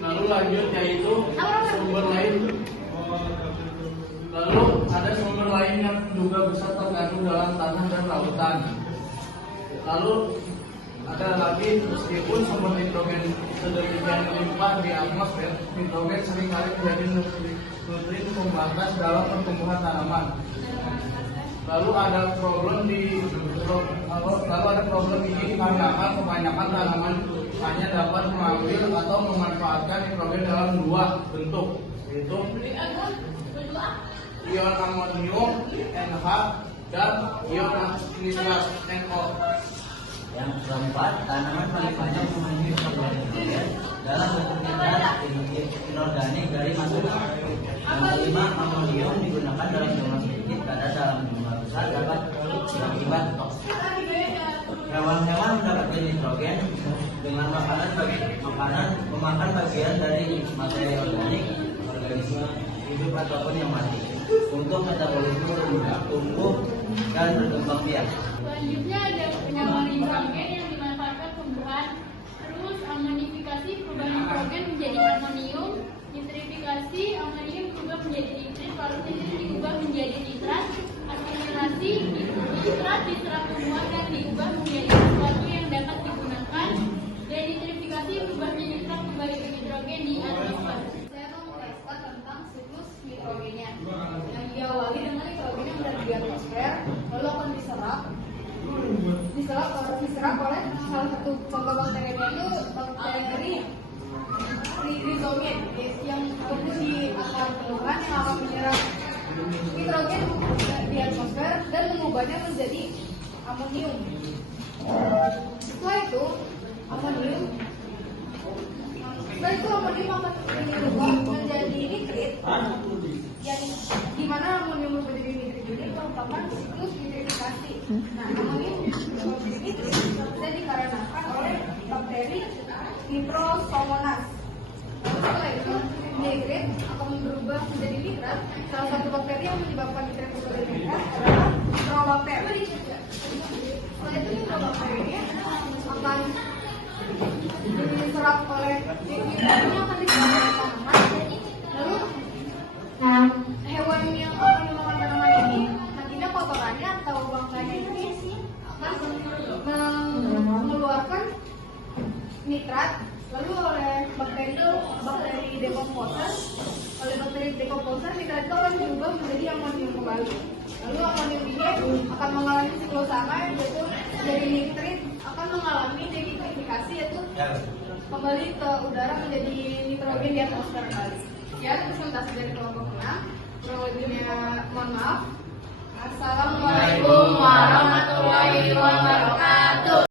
Lalu lanjut yaitu sumber lain. Lalu ada sumber lain yang juga bisa terkandung dalam tanah dan lautan. Lalu ada lagi, meskipun sumber nitrogen sedemikian melimpah di atmosfer, nitrogen seringkali menjadi nutrit pembatas dalam pertumbuhan tanaman. Lalu ada problem ini dikarenakan kebanyakan tanaman hanya dapat mengambil atau memanfaatkan nitrogen dalam dua bentuk, yaitu ion amonium NH dan ion nitrat NO. Yang keempat, tanaman paling banyak memiliki nitrogen dalam bentuk nitrat inorganik dari masukan. Yang kelima, amonium digunakan dalam jumlah sedikit karena dalam jumlah besar dapat berakibat toksik. Hewan-hewan mendapatkan nitrogen dengan memakan bagian dari materi organik, organisme hidup ataupun yang mati untuk metabolisme tumbuh dan berkembang biak. Selanjutnya ada penyamaan nitrogen yang dimanfaatkan tumbuhan. Terus amonifikasi perubahan nitrogen menjadi amonium, nitrifikasi amonium berubah menjadi nitrit, lalu nitrit diubah menjadi nitrat, asimilasi nitrat diserap tumbuhan dan diubah menjadi sesuatu yang dapat digunakan, dan nitrifikasi berubah menjadi nitrat kembali ke nitrogen di atmosfer. Saya mau menjelaskan tentang siklus nitrogennya. Yang diawali dengan nitrogen yang berada di atmosfer, lalu akan diserap oleh salah satu contoh bakterinya itu bakteri rhizomia yang tumbuh di akar tumbuhan yang akan menyerap nitrogen di atmosfer dan mengubahnya menjadi amonium. Setelah itu amonium akan dirubah menjadi nitrit, yang dimana amonium berubah menjadi nitrit ini merupakan siklus nitrifikasi. Nah, amonium berubah menjadi nitrit bisa dikarenakan oleh bakteri Nitrosomonas. Lalu setelah itu nitrit akan berubah menjadi nitrat. Salah satu bakteri yang menyebabkan nitrit berubah menjadi nitrat adalah Nitrobakter. Setelah itu Nitrobakter ini akan diserap oleh nitrogennya akan diserap oleh tanaman. Lalu hewan yang akan memakan tanaman ini nantinya kotorannya atau bangkainya ini akan mengeluarkan nitrat. Lalu oleh bakteri dekomposer nitrat itu akan berubah menjadi amonium kembali. Lalu amonium ini akan mengalami siklus sama, yaitu dari nitrit akan mengalami denitrifikasi, yaitu kembali ke udara menjadi nitrogen di atmosfer kembali. Ya, presentasi dari kelompok 6. Kurang lebihnya mohon maaf. Assalamualaikum warahmatullahi wabarakatuh.